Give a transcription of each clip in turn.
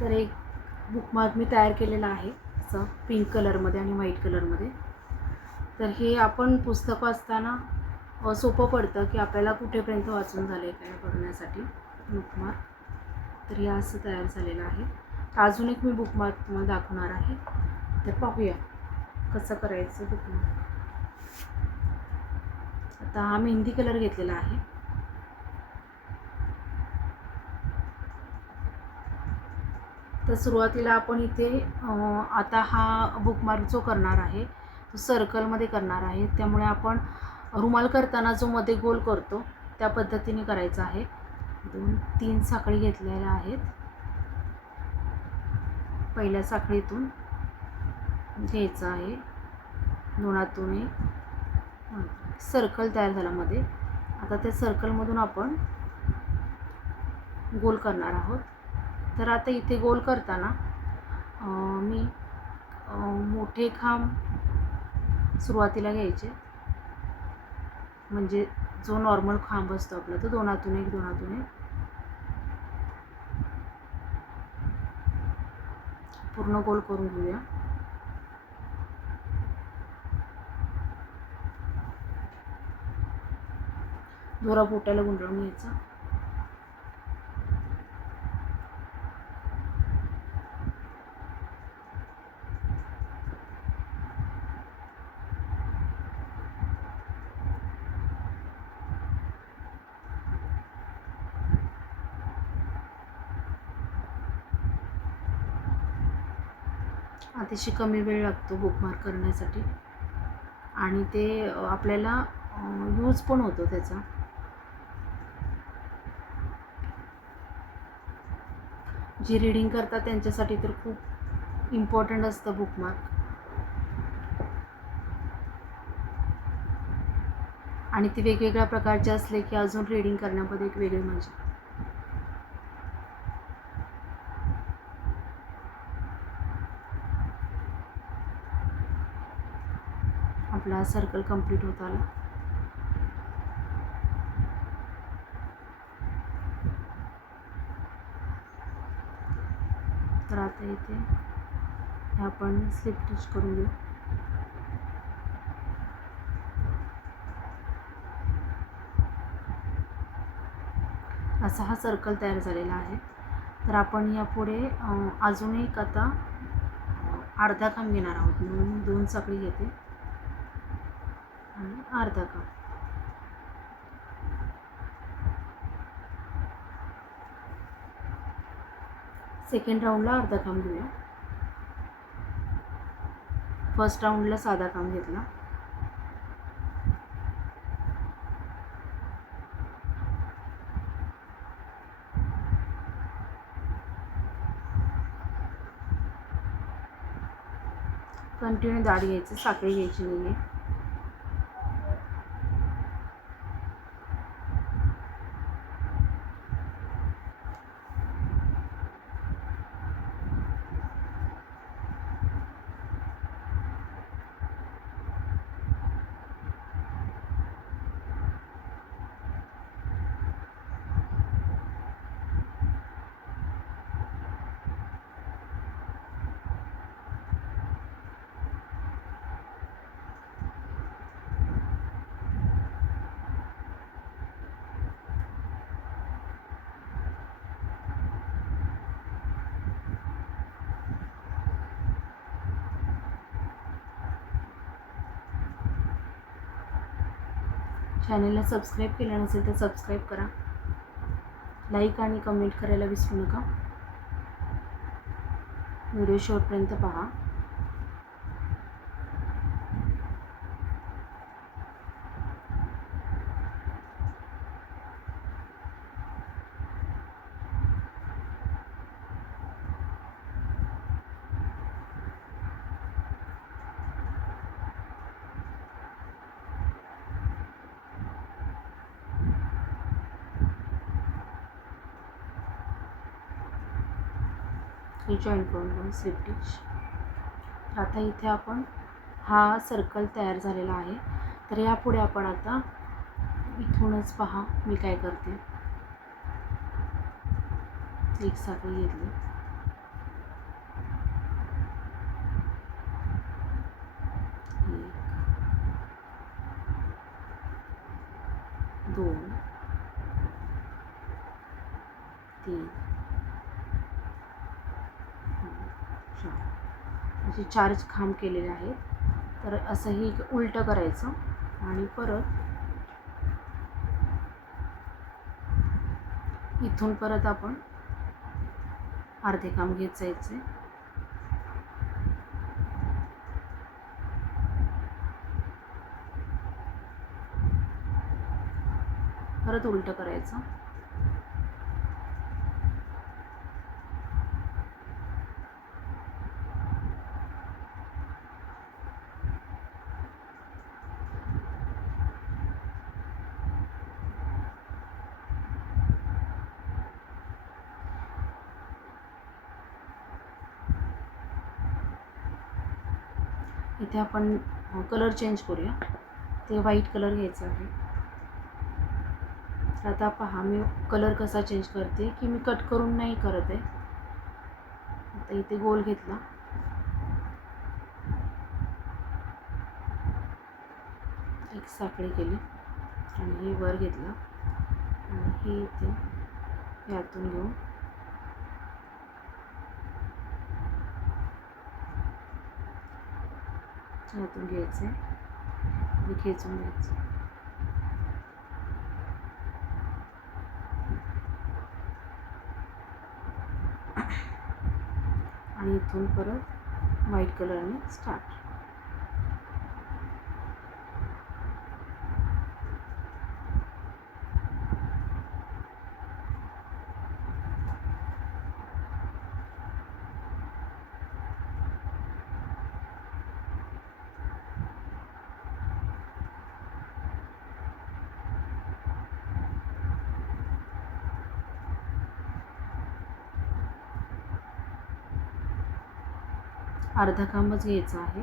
तर एक बुकमार्क मी तयार केलेला आहे असं पिंक कलरमध्ये आणि व्हाईट कलरमध्ये. तर हे आपण पुस्तक वाचताना सोपं पडतं की आपल्याला कुठेपर्यंत वाचून झालं आहे काय बघण्यासाठी बुकमार्क. तर हे असं तयार झालेलं आहे. अजून एक मी बुकमार्क तुम्हाला दाखवणार आहे, तर पाहूया कसं करायचं बुकमार्क. आता हा मेहंदी कलर घेतलेला आहे. तर सुरुवातीला आपण इथे आता हा बुकमार्क जो करणार आहे तो सर्कलमध्ये करणार आहे, त्यामुळे आपण रुमाल करताना जो मध्ये गोल करतो त्या पद्धतीने करायचा आहे. 2-3 साखळी घेतलेल्या आहेत. पहिल्या साखळीतून घ्यायचं आहे, दोनातून एक सर्कल तयार झाला मध्ये. आता त्या सर्कलमधून आपण गोल करणार आहोत. तर आता इथे गोल करताना मी मोठे खांब सुरुवातीला घ्यायचे, म्हणजे जो नॉर्मल खांब असतो आपला तो दोनातून एक पूर्ण गोल करून घेऊया. दोरा बोटाला गुंडाळून घ्यायचा. अतिशय कमी वेळ लागतो बुकमार्क करण्यासाठी आणि ते आपल्याला यूज पण होतो त्याचा. जे रीडिंग करतात त्यांच्यासाठी तर खूप इम्पॉर्टंट असतं बुकमार्क. आणि ती वेगवेगळ्या प्रकारचे असले की अजून रीडिंग करण्यामध्ये एक वेगळी मजा. आपला सर्कल कंप्लीट होत आला. तर आता इथे हे आपण स्लिप स्टिच करून घेऊ. असा हा सर्कल तयार झालेला आहे. तर आपण यापुढे अजून एक आता अर्धा खांब घेणार आहोत, म्हणून 2 साखळी घेते आणि अर्धा खांब. सेकंड राऊंडला अर्धा खांब घेऊया. फर्स्ट राऊंडला साधा खांब घेतला. कंटिन्यू दाढ घ्यायची, साखळी घ्यायची नाही आहे. चॅनलला सबस्क्राईब केलं नसेल तर सबस्क्राईब करा. लाईक आणि कमेंट करायला विसरू नका. व्हिडिओ शेवटपर्यंत पहा. हे जॉईन करून घेऊन स्लिप स्टिच. आता इथे आपण हा सर्कल तयार झालेला आहे. तर यापुढे आपण आता इथूनच पहा मी काय करते. एक साखळी घेतली, असे 4 खांब केलेले आहेत. तर असंही उलटं करायचं आणि परत इथून परत आपण अर्धे खांब घेत जायचे. परत उलटं करायचं. इथे आपण कलर चेंज करूया. ते व्हाईट कलर घ्यायचा आहे. आता पहा मी कलर कसा चेंज करते की मी कट करून नाही करत आहे. आता इथे गोल घेतला, एक साखळी केली आणि हे वर घेतलं आणि हे इथे यातून घेऊन यातून घ्यायचं आणि खेचून घ्यायचं. आणि इथून परत व्हाईट कलरने स्टार्ट. अर्धा खांबच घ्यायचा आहे.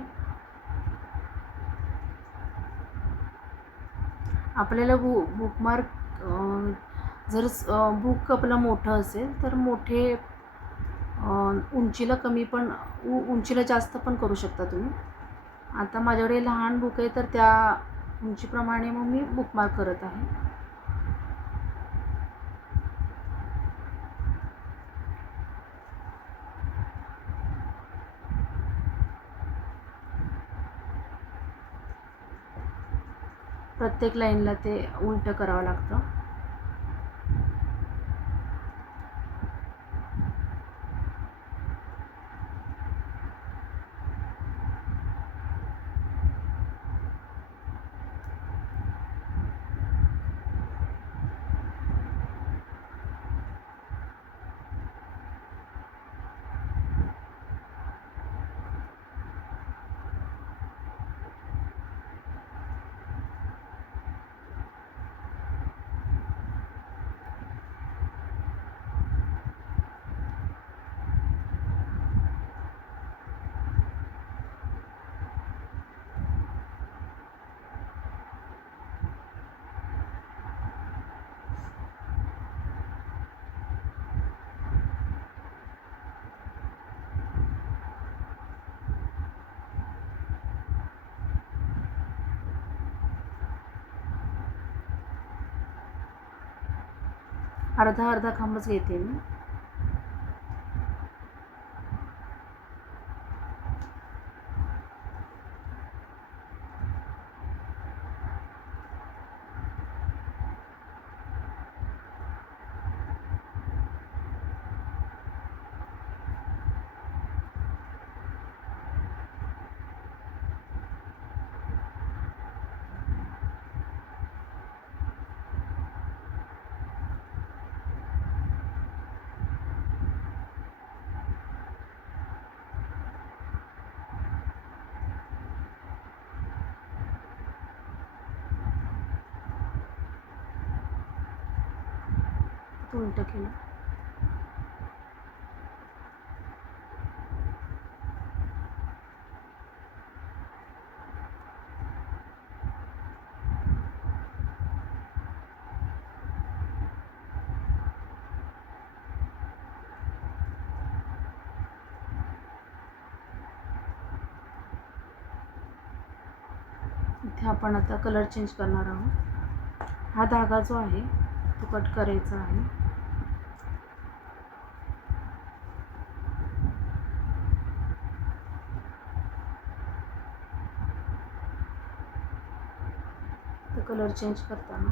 आपल्याला बुकमार्क जर बुक आपलं मोठं असेल तर मोठे उंचीला कमी पण उंचीला जास्त पण करू शकता तुम्ही. आता माझ्याकडे लहान बुक आहे तर त्या उंचीप्रमाणे मग मी बुकमार्क करत आहे. प्रत्येक लाईनला ते उलटं करावं लागतं. अर्धा अर्धा खांबच घेते मी. उलटं केलं. इथे आपण आता कलर चेंज करणार आहोत. हा धागा जो आहे तो कट करायचा आहे. कलर चेंज करताना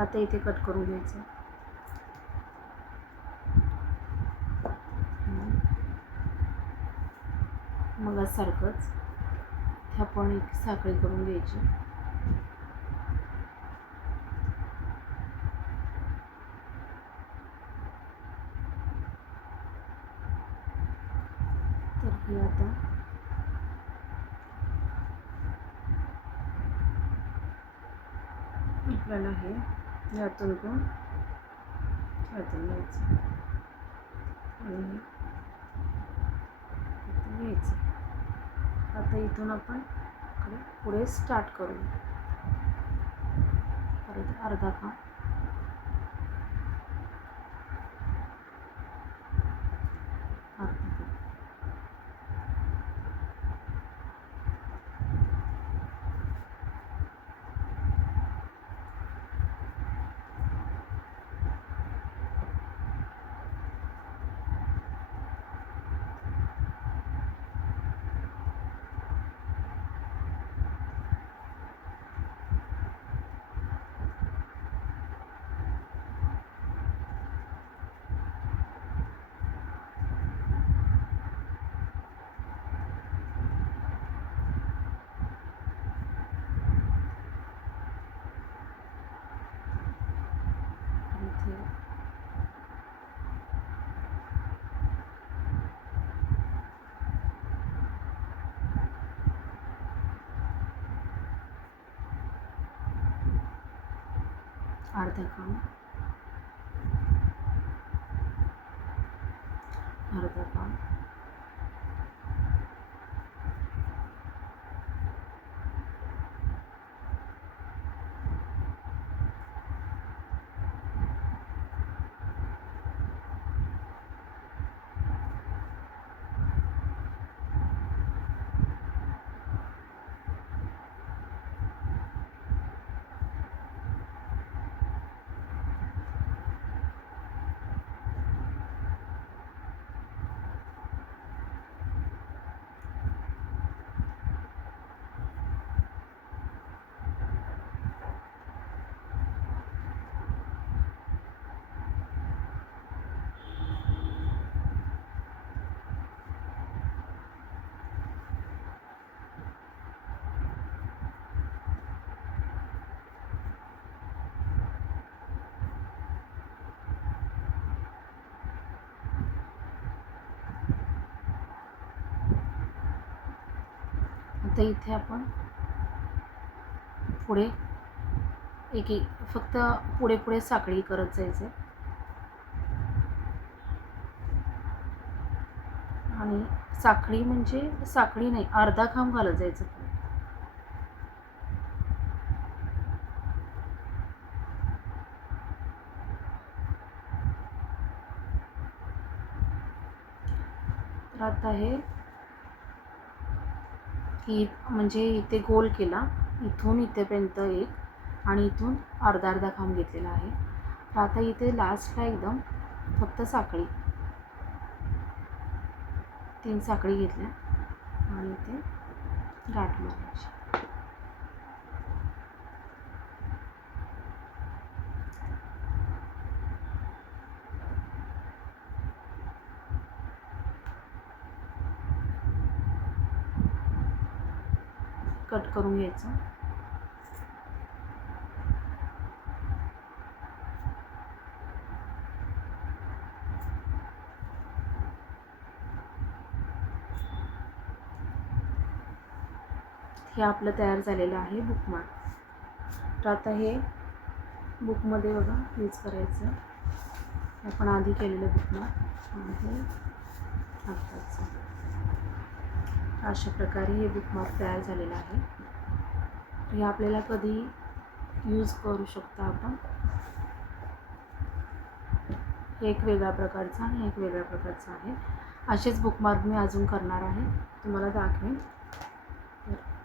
आता इथे कट करून घ्यायचं. मग सारखंच हे आपण एक साखळी करून घ्यायची. तर हे आता आपल्याला हे यातून पण यातून घ्यायचं आणि घ्यायचं. आता इथून आपण पुढे स्टार्ट करू. परत अर्धा खांब, अर्धा खांब. अर्धा खांब, अर्धा खांब, आता इथे आपण पुढे एक फक्त पुढे पुढे साखळी करत जायचं आणि साखळी म्हणजे साखळी नाही, अर्धा खांब घालत जायचं. तर आता हे की म्हणजे इथे गोल केला, इथून इथेपर्यंत एक आणि इथून अर्धा अर्धा खांब घेतलेला आहे. तर आता इथे लास्टला एकदम फक्त साखळी 3 साखळी घेतल्या आणि इथे गाठ मारायची. कट करून घ्यायचं. हे आपलं तयार झालेलं आहे बुकमार्क. तर आता हे बुकमध्ये बघा यूज करायचं. आपण आधी केलेलं बुकमार्क आहे आत्ताचं. अशा प्रकारे हे बुकमार्क तयार झालेलं आहे. हे आपल्याला कधी यूज करू शकतो आपण. एक वेगळ्या प्रकारचा आणि एक वेगळ्या प्रकारचा आहे. असेच बुकमार्क मी अजून करणार आहे, तुम्हाला दाखवेन.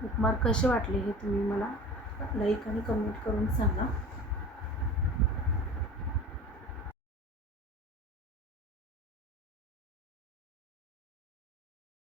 बुकमार्क कसे वाटले हे तुम्ही मला लाईक आणि कमेंट करून सांगा.